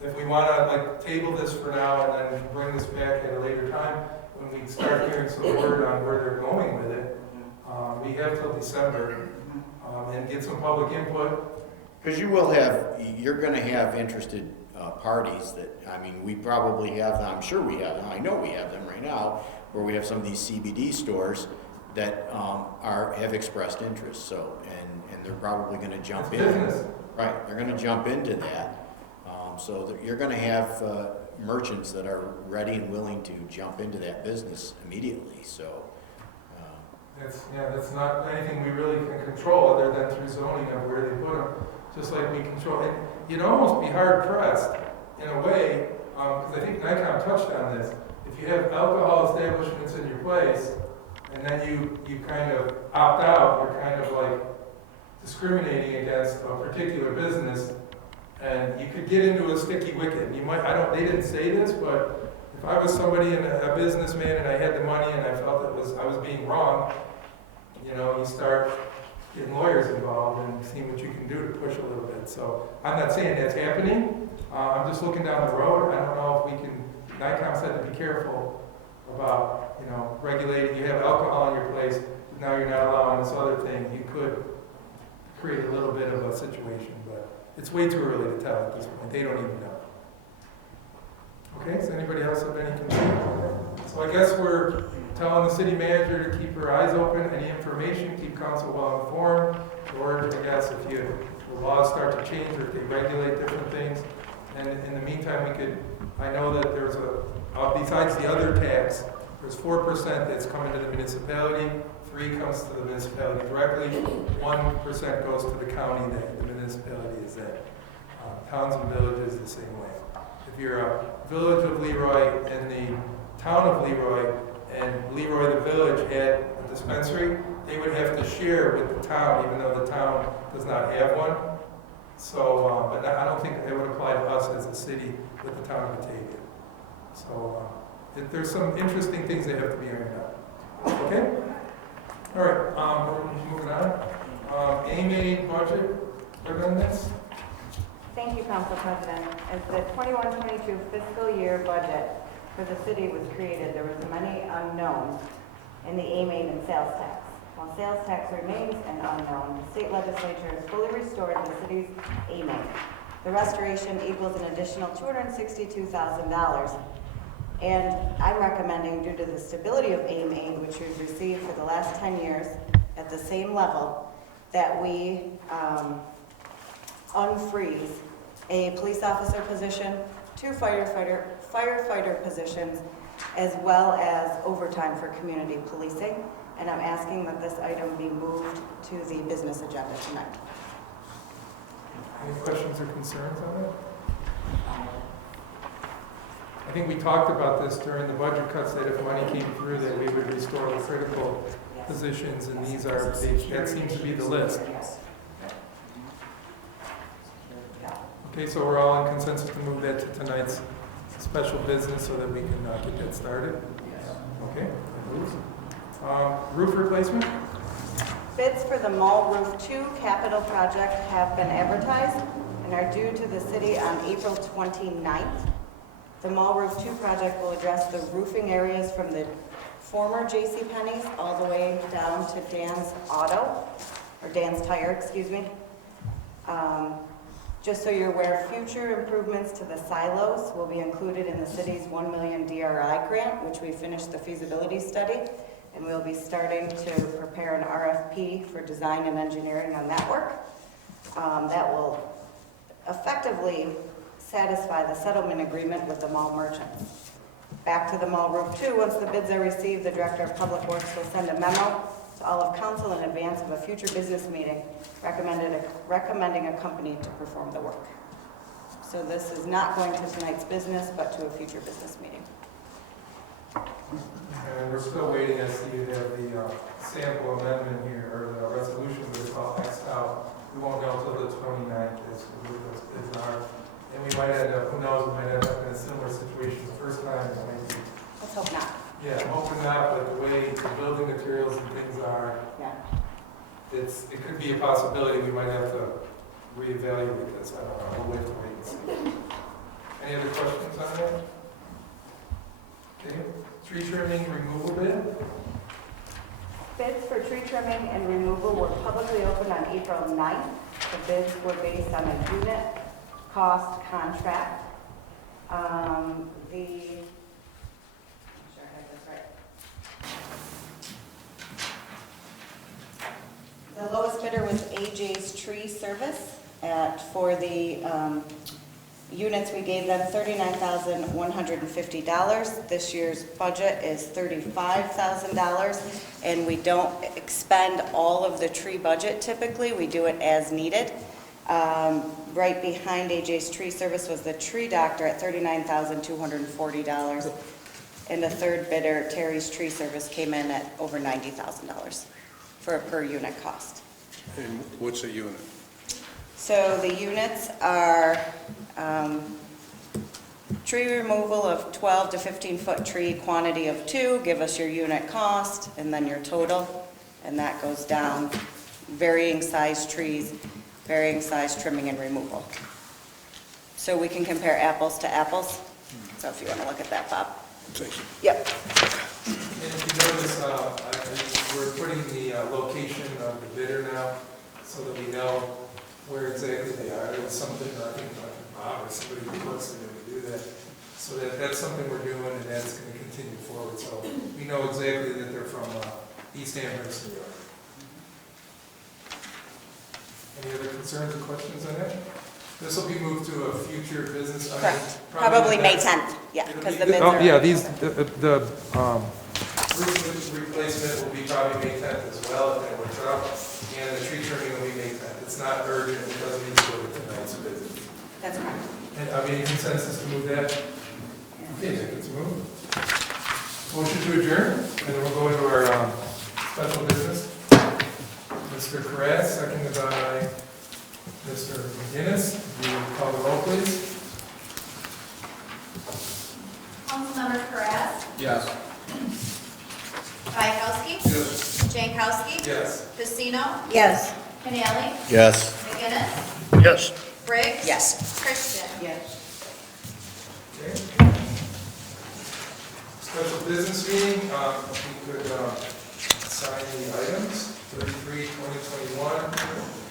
if we want to like table this for now and then bring this back at a later time, when we start hearing some word on where they're going with it, we have till December, and get some public input. Because you're going to have interested parties that, I mean, we probably have them, I'm sure we have them, I know we have them right now, where we have some of these CBD stores that have expressed interest, so, and they're probably going to jump in. Business. Right, they're going to jump into that. So you're going to have merchants that are ready and willing to jump into that business immediately. So That's not anything we really can control other than through zoning of where they put them. Just like we control it, you'd almost be hard pressed in a way, because I think NICOM touched on this. If you have alcohol establishments in your place, and then you kind of opt out, you're kind of like discriminating against a particular business. And you could get into a sticky wicket. You might, they didn't say this, but if I was somebody in a businessman and I had the money and I felt I was being wrong, you know, you start getting lawyers involved and seeing what you can do to push a little bit. So I'm not saying that's happening. I'm just looking down the road. I don't know if we can, NICOM said to be careful about, you know, regulating. You have alcohol in your place, now you're not allowing this other thing. You could create a little bit of a situation, but it's way too early to tell at this point. They don't even know. Okay, does anybody else have any concerns? So I guess we're telling the city manager to keep her eyes open, any information, keep council well informed, or I guess if the laws start to change or if they regulate different things. And in the meantime, I know that there's besides the other tax, there's 4% that's coming to the municipality, 3% comes to the municipality directly, 1% goes to the county that the municipality is at. Towns and villages the same way. If you're a village of Leroy and the town of Leroy, and Leroy the village had a dispensary, they would have to share with the town, even though the town does not have one. So, but I don't think it would apply to us as a city with the town of Batavia. So, there's some interesting things that have to be ironed out. Okay? All right, moving on. AMA budget amendments. Thank you, Council President. As the 21-22 fiscal year budget for the city was created, there was many unknowns in the AMA and sales tax. While sales tax remains an unknown, the state legislature has fully restored the city's AMA. The restoration equals an additional $262,000. And I'm recommending, due to the stability of AMA, which we've received for the last 10 years at the same level, that we unfreeze a police officer position, 2 firefighter positions, as well as overtime for community policing. And I'm asking that this item be moved to the business agenda tonight. Any questions or concerns on that? I think we talked about this during the budget cuts, that if money came through, that we would restore the critical positions, and these are, that seems to be the list. Yes. Okay, so we're all in consensus to move that to tonight's special business so that we can get that started? Okay, that moves. Roof replacement? Bids for the Mall Roof 2 capital project have been advertised and are due to the city on April 29th. The Mall Roof 2 project will address the roofing areas from the former J.C. Penney's all the way down to Dan's Tire, excuse me. Just so you're aware, future improvements to the silos will be included in the city's $1 million DRI grant, which we finished the feasibility study, and we'll be starting to prepare an RFP for design and engineering on that work. That will effectively satisfy the settlement agreement with the mall merchants. Back to the Mall Roof 2, once the bids are received, the Director of Public Works will send a memo to all of council in advance of a future business meeting recommending a company to perform the work. So this is not going to tonight's business, but to a future business meeting. And we're still waiting, I see you have the sample amendment here, or the resolution, but it's all Xed out. We won't know until the 29th is our, and we might end up, who knows, we might end up in a similar situation the first time. It might be, Let's hope not. yeah, hoping not, but the way the building materials and things are, Yeah. it could be a possibility we might have to reevaluate this. I don't know, we'll wait to wait and see. Any other questions on that? Okay, tree trimming removal bid? Bids for tree trimming and removal were publicly opened on April 9th. The bids were based on a unit cost contract. The lowest bidder was AJ's Tree Service. For the units, we gave them $39,150. This year's budget is $35,000, and we don't expend all of the tree budget typically. We do it as needed. Right behind AJ's Tree Service was the Tree Doctor at $39,240. And the third bidder, Terry's Tree Service, came in at over $90,000 for a per unit cost. And what's a unit? So the units are tree removal of 12 to 15 foot tree, quantity of 2, give us your unit cost, and then your total, and that goes down. Varying size trees, varying size trimming and removal. So we can compare apples to apples. So if you want to look at that, Bob. Thank you. Yep. And if you notice, we're putting the location of the bidder now, so that we know where exactly they are. There was something, I think, Bob or somebody requested that we do that. So that's something we're doing, and that's going to continue forward. So we know exactly that they're from East Amherst, New York. Any other concerns or questions on that? This will be moved to a future business. Correct. Probably May 10th, yeah, because the bids Oh, are. yeah, the roof replacement will be probably May 10th as well, if it works out, and the tree trimming will be May 10th. It's not urgent, it doesn't need to go to tonight's business. That's correct. And I mean, consensus to move that? Okay, it's moved. Motion to adjourn, and then we'll go into our special business. Mr. Carras, seconded by Mr. McGinnis. Will you call the roll, please? Councilmember Perez, Yes. Bayakowski, Yes. Jankowski, Yes. Pacino, Yes. Canali, Yes. McGinnis, Yes. Briggs. Yes. Christian. Yes. Okay. Special business meeting, we could sign the items, 33/2021,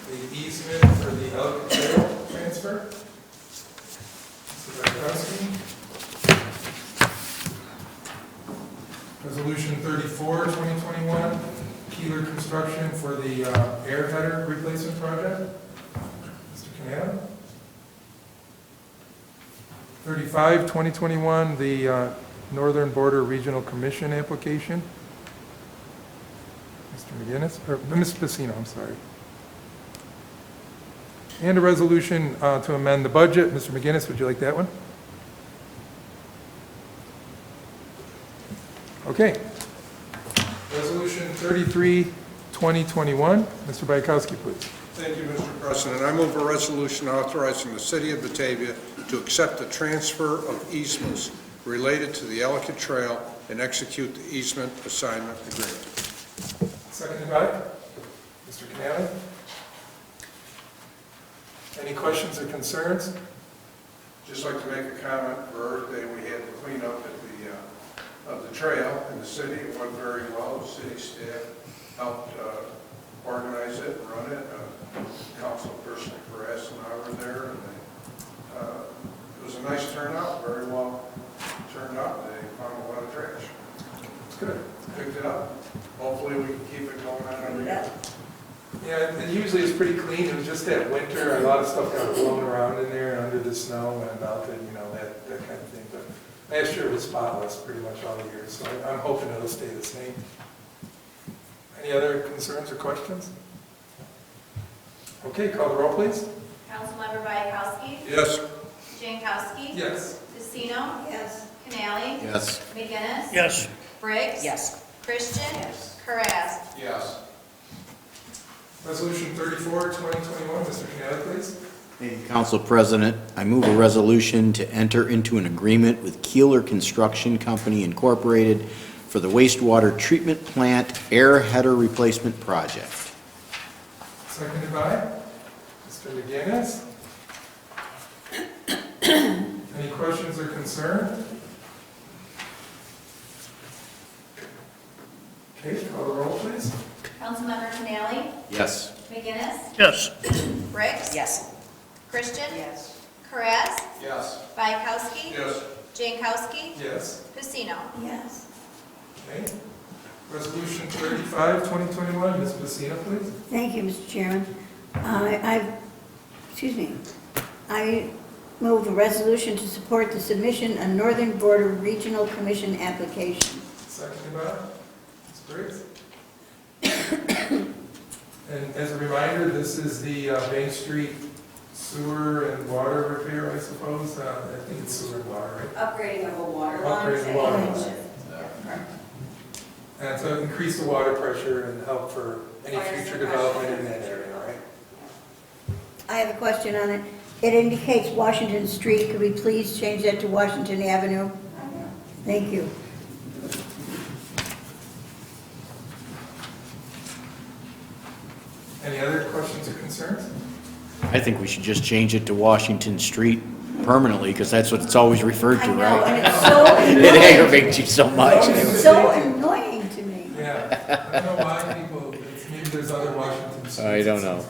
the easement for the Elk Trail transfer. Mr. Bayakowski. Resolution 34/2021, Keeler Construction for the air header replacement project. Mr. Canada. 35/2021, the Northern Border Regional Commission application. Mr. McGinnis, or Ms. Pacino, I'm sorry. And a resolution to amend the budget. Mr. McGinnis, would you like that one? Okay. Resolution 33, 2021. Mr. Bayakowski, please. Thank you, Mr. President. I move a resolution authorizing the city of Batavia to accept the transfer of easements related to the Ellicott Trail and execute the easement assignment agreement. Seconded by Mr. Canali. Any questions or concerns? Just like to make a comment. For Earth Day, we had the cleanup at the trail in the city. It went very well. The city staff helped organize it and run it. Councilperson Perez and I were there, and it was a nice turnout, very well turned out. They found a lot of trash. It's good. Picked it up. Hopefully we can keep it going on every year. Yeah, and usually it's pretty clean. It was just that winter, a lot of stuff got blown around in there and under the snow and melted, you know, that kind of thing. But last year it was spotless pretty much all year, so I'm hoping it'll stay the same. Any other concerns or questions? Okay, call the roll, please. Councilmember Bayakowski? Yes. Jankowski? Yes. Casino? Yes. Canali? Yes. McGinnis? Yes. Briggs? Yes. Christian? Yes. Karas? Yes. Resolution 34, 2021. Mr. Canali, please. Council President, I move a resolution to enter into an agreement with Keeler Construction Company Incorporated for the wastewater treatment plant air header replacement project. Seconded by Mr. McGinnis. Any questions or concerns? Okay, call the roll, please. Councilmember Canali? Yes. McGinnis? Yes. Briggs? Yes. Christian? Yes. Karas? Yes. Bayakowski? Yes. Jankowski? Yes. Casino? Yes. Okay. Resolution 35, 2021. Ms. Pacino, please. Thank you, Mr. Chairman. I move a resolution to support the submission of Northern Border Regional Commission application. Seconded by Ms. Briggs. And as a reminder, this is the Main Street sewer and water repair, I suppose. I think it's sewer and water, right? Upgrading of a water Upgrading of the water line. line. And to increase the water pressure and help for any future development in that area, right? I have a question on it. It indicates Washington Street. Could we please change that to Washington Avenue? Thank you. Any other questions or concerns? I think we should just change it to Washington Street permanently, because that's what it's always referred to, I know, right? and it's so It annoying. aggravates you so much. It's so annoying to me. Yeah, I don't know why people, maybe there's other Washington streets. I don't know.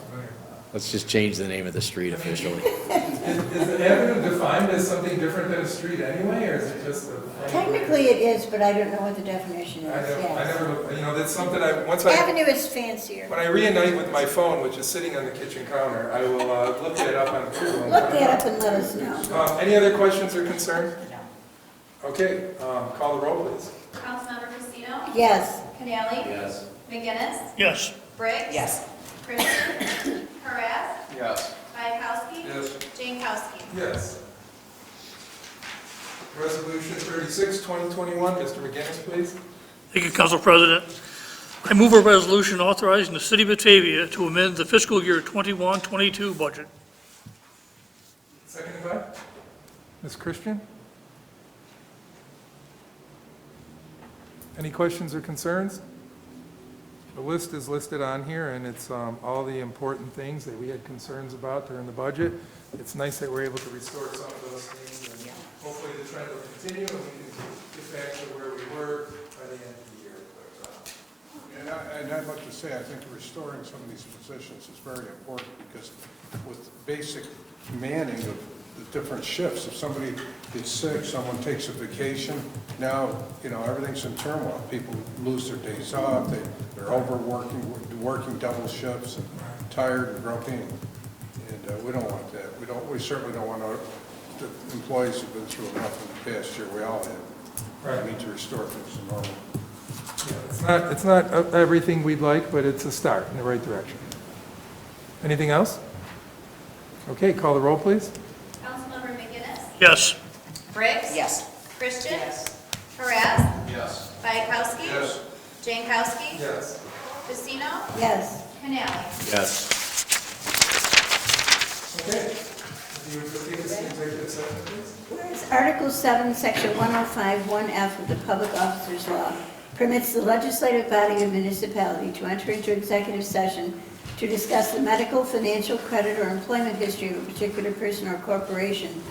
Let's just change the name of the street officially. Is the avenue defined as something different than a street anyway, or is it just a? Technically it is, but I don't know what the definition I is, never, yes. you know, that's something once Avenue is fancier. when I reunite with my phone, which is sitting on the kitchen counter, I will look that up on Google. Look that up and let us know. Any other questions or concerns? Okay, call the roll, please. Councilmember Casino? Yes. Canali? Yes. McGinnis? Yes. Briggs? Yes. Christian? Karas? Yes. Bayakowski? Yes. Jankowski? Yes. Resolution 36, 2021, Mr. McGinnis, please. Thank you, Council President. I move a resolution authorizing the City of Batavia to amend the fiscal year 21-22 budget. Seconded by Ms. Christian. Any questions or concerns? The list is listed on here, and it's all the important things that we had concerns about during the budget. It's nice that we're able to restore some of those things, and hopefully the trend will continue, and we can get back to where we were by the end of the year. And I'd like to say, I think restoring some of these positions is very important, because with basic manning of the different shifts, if somebody gets sick, someone takes a vacation, now, you know, everything's in turmoil. People lose their days off, they're overworking, working double shifts, and tired and grumpy, and we don't want that. We certainly don't want the employees who've been through enough in the past year. We all have. Right. We need to restore things to normal. Yeah, it's not everything we'd like, but it's a start in the right direction. Anything else? Okay, call the roll, please. Councilmember McGinnis, Yes. Briggs. Yes. Christian. Karas. Yes. Bayakowski. Yes. Jankowski. Yes. Pacino. Yes. Canali. Yes. Okay. You would take us to executive session, please? Whereas Article 7, Section 105(1)(f) of the Public Officers Law permits the legislative body of municipality to enter into executive session to discuss the medical, financial, credit, or employment history of a particular person or corporation,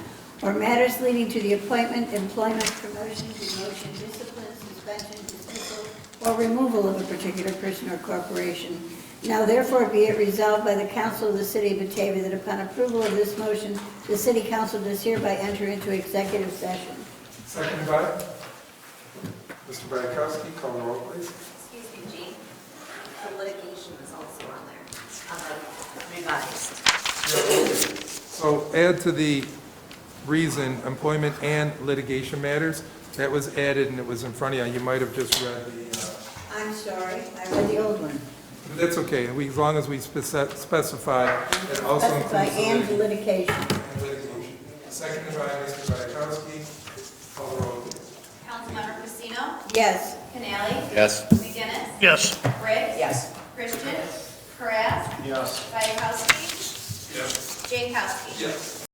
or matters leading to the appointment, employment, promotion, demotion, discipline, suspension, dismissal, or removal of a particular person or corporation. Now therefore be it resolved by the Council of the City of Batavia that upon approval of this motion, the City Council does hereby enter into executive session. Seconded by Mr. Bayakowski, call the roll, please. Excuse me, Jean. The litigation is also on there, on the revised. So add to the reason, employment and litigation matters. That was added and it was in front of you. You might have just read the, I'm sorry, I read the old one. that's okay. As long as we specify, it also Specify includes and the litigation. litigation. Seconded by Mr. Bayakowski, call the roll, please. Councilmember Pacino. Yes. Canali. Yes. McGinnis. Yes. Briggs. Yes. Christian. Karas. Yes. Bayakowski. Yes. Jankowski. Yes.